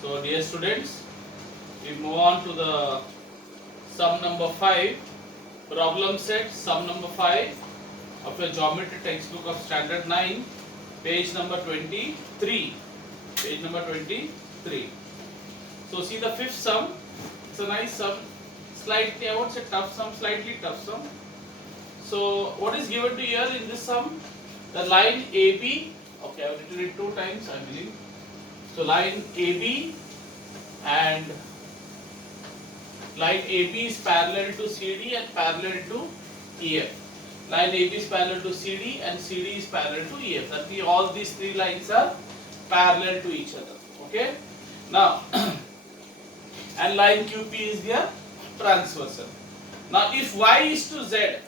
So dear students, we move on to the sum number 5, problem set sum number 5 of your geometry textbook of standard 9, page number 23. Page number 23. So see the fifth sum. It's a nice sum. Slightly, I won't say tough sum, slightly tough sum. So what is given to here in this sum? The line AB. Okay, I have written it 2 times, I believe. So line AB and line AB is parallel to CD and parallel to EF. Line AB is parallel to CD and CD is parallel to EF. That means all these 3 lines are parallel to each other. Okay. Now, and line QP is their transversal. Now, if Y is to Z,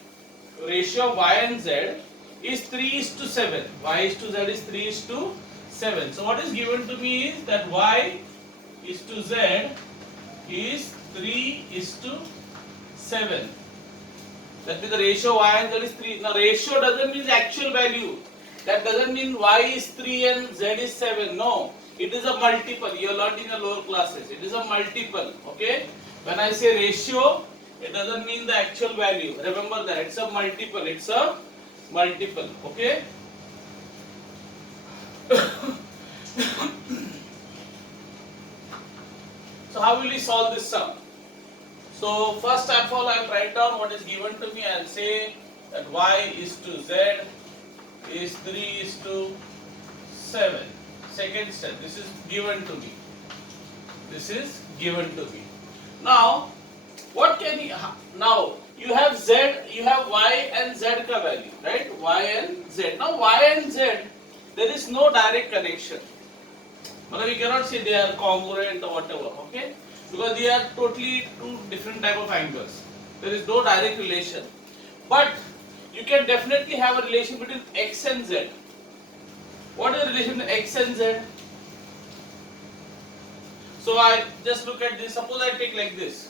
ratio of Y and Z is 3:7. Y is to Z is 3:7. So, what is given to me is that Y is to Z is 3:7. That means the ratio Y and Z is 3. Now, ratio doesn't mean actual value. That doesn't mean Y is 3 and Z is 7. No. It is a multiple. You learned in the lower classes. It is a multiple. Okay. When I say ratio, it doesn't mean the actual value. Remember that. It's a multiple. It's a multiple. Okay. So how will we solve this sum? So first of all, I will write down what is given to me. I will say that Y is to Z is 3:7. Second step, this is given to me. This is given to me. Now, what can you, now you have Z, you have Y and Z ka value, right? Y and Z. Now Y and Z, there is no direct connection. We cannot say they are congruent or whatever, okay? Because they are totally 2 different type of angles. There is no direct relation. But you can definitely have a relation between X and Z. What is the relation between X and Z? So I just look at this. Suppose I take like this.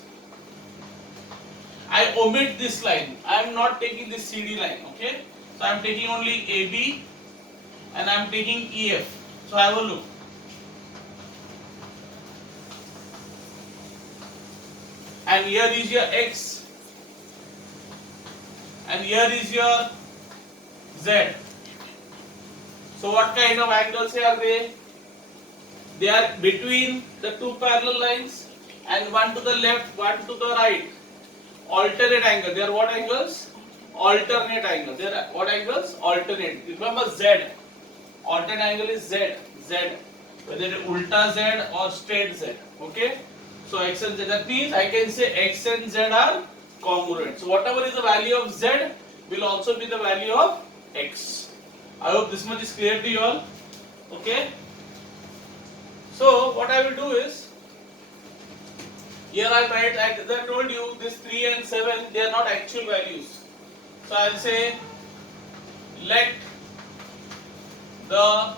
I omit this line. I am not taking this CD line, okay? So I am taking only AB and I am taking EF. So have a look. And here is your X and here is your Z. So what kind of angles are they? They are between the 2 parallel lines and one to the left, one to the right. Alternate angle. They are what angles? Alternate angles. They are what angles? Alternate. Remember Z. Alternate angle is Z. Z. Whether it is ulta Z or straight Z. Okay. So X and Z. That means I can say X and Z are congruent. So whatever is the value of Z will also be the value of X. I hope this much is clear to you all. Okay. So what I will do is, here I write, as I told you, this 3 and 7, they are not actual values. So I will say, let the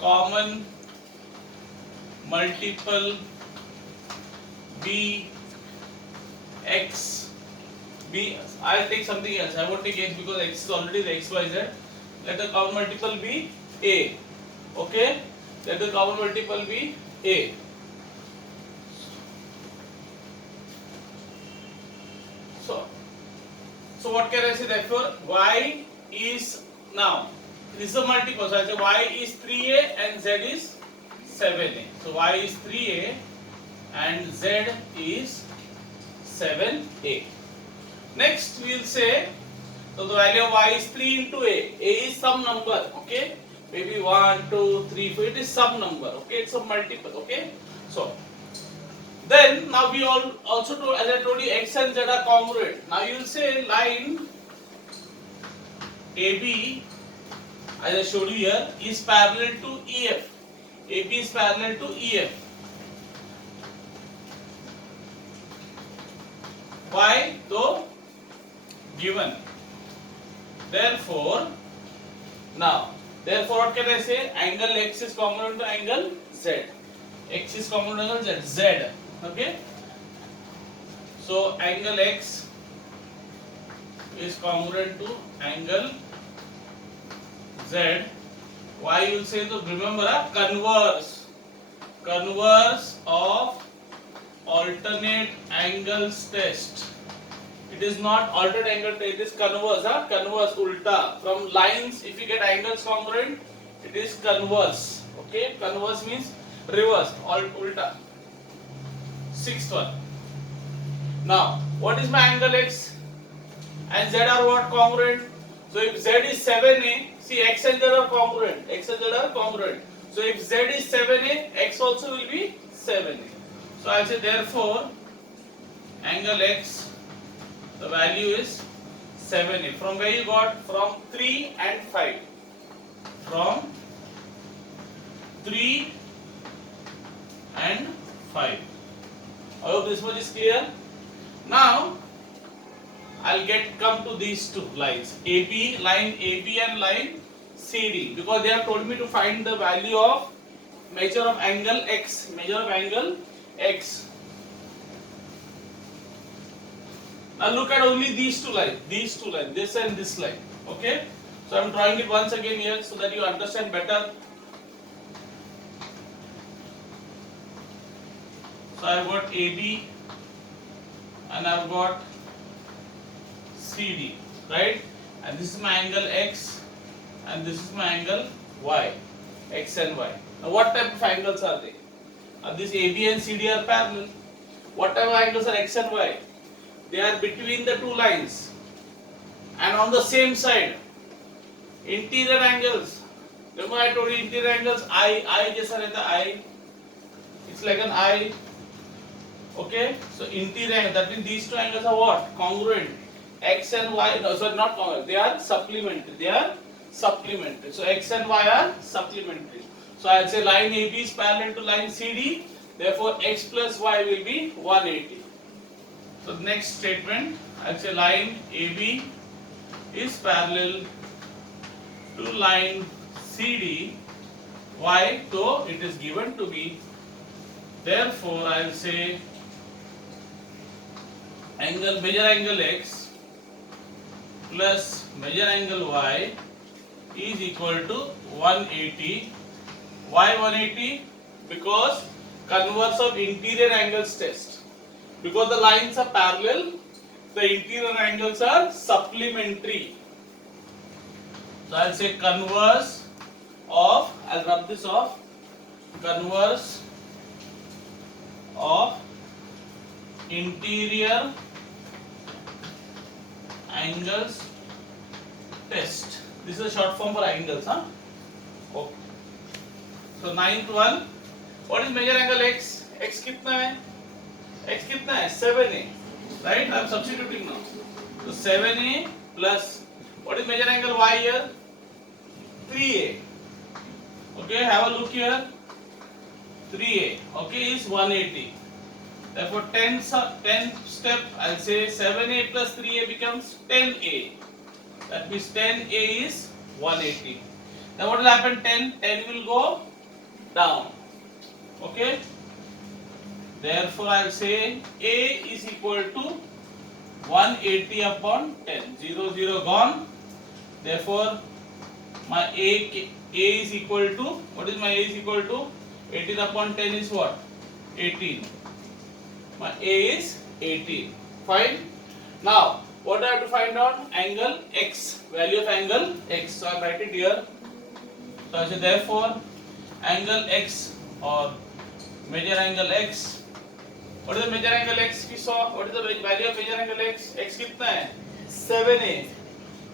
common multiple be X. B, I will take something else. I won't take X because X is already the XYZ. Let the common multiple be A. Okay? Let the common multiple be A. So what can I say? Therefore, Y is, now this is a multiple. So I say Y is 3A and Z is 7A. So Y is 3A and Z is 7A. Next we will say, so the value of Y is 3 into A. A is some number, okay? Maybe 1, 2, 3, 4. It is some number, okay? It's a multiple, okay? So then now we all also told, as I told you, X and Z are congruent. Now you will say line AB, as I showed you here, is parallel to EF. AB is parallel to EF. Why? Though given. Therefore, now, therefore what can I say? Angle X is congruent to angle Z. X is congruent to angle Z. Z. Okay? So, angle X is congruent to angle Z. Why you will say, so remember, converse. converse of alternate angles test. It is not alternate angle test, it is converse, converse, ulta. From lines, if you get angles congruent, it is converse. Okay, converse means reverse, ulta. Sixth one. Now, what is my angle x and z are what? Congruent. So if z is 7a, see x and z are congruent. X and z are congruent. So if z is 7a, x also will be 7a. So I will say therefore angle x, the value is 7a. From where you got? From 3 and 5. From 3 and 5. I hope this much is clear. Now I'll come to these two lines, AB, line AB and line CD, because they have told me to find the value of measure of angle x, measure of angle x. Now look at only these two lines, this and this line. Okay, so I am drawing it once again here so that you understand better. So I have got AB and I have got CD, right? And this is my angle x and this is my angle y, x and y. Now what type of angles are they? This AB and CD are parallel. What type of angles are x and y? They are between the two lines and on the same side. Interior angles. Remember I told you interior angles, I jaisa rehta, I. It's like an I. Okay, so interior, that means these two angles are what? Congruent. X and y, no, sorry, not congruent, they are supplementary. They are supplementary. So x and y are supplementary. So I will say line AB is parallel to line CD, therefore x plus y will be 180. So the next statement, I will say line AB is parallel to line CD. Why? So it is given to me. Therefore I will say measure angle x plus measure angle y is equal to 180. Why 180? Because converse of interior angles test. Because the lines are parallel, the interior angles are supplementary. So I will say converse of, I will rub this off, converse of interior angles test. This is a short form for angles, Okay. So ninth one, what is measure angle x? X कितना है? X कितना है? 7a. Right? I am substituting now. So 7a plus, what is measure angle y here? 3a. Okay, have a look here. 3a. Okay, is 180. Therefore 10 step, I will say 7a plus 3a becomes 10a. That means 10a is 180. Now what will happen? 10 will go down. Okay. Therefore I will say a is equal to 180 upon 10. 0, 0 gone. Therefore my a is equal to, what is my a is equal to? 18 upon 10 is what? 18. My a is 18. Fine. Now what do I have to find out? Angle x, value of angle x. So I write it here. So I say therefore angle x or measure angle x. What is the measure angle x we saw? What is the value of measure angle x? X कितना है? 7a.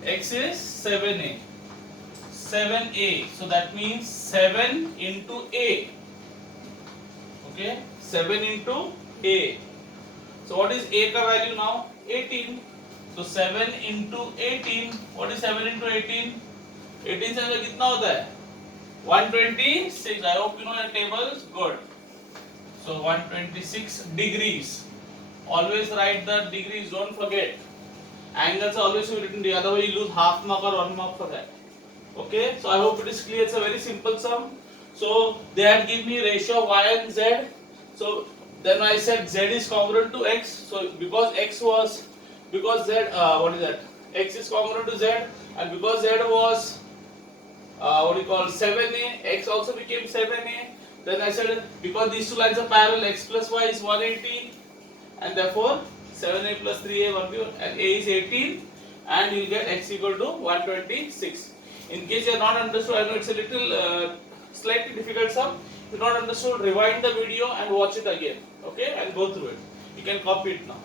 X is 7a. 7a. So that means 7 into a. Okay, 7 into a. So what is a का value now? 18. So 7 into 18. What is 7 into 18? 18 से मतलब कितना होता है? 126. I hope you know your tables. Good. So 126 degrees. Always write the degrees. Don't forget. Angles are always written. The other way you lose half mark or 1 mark for that. Okay. So I hope it is clear. It's a very simple sum. So they had given me ratio of y and z. So then I said z is congruent to x. So because z, what is that? X is congruent to z, and because z was 7a, x also became 7a. Then I said because these two lines are parallel, x plus y is 180, and therefore 7a plus 3a 1b, and a is 18, and you'll get x equal to 126. In case you are not understood, I know it's a little slightly difficult sum. If you not understood, rewind the video and watch it again. Okay, and go through it. You can copy it now.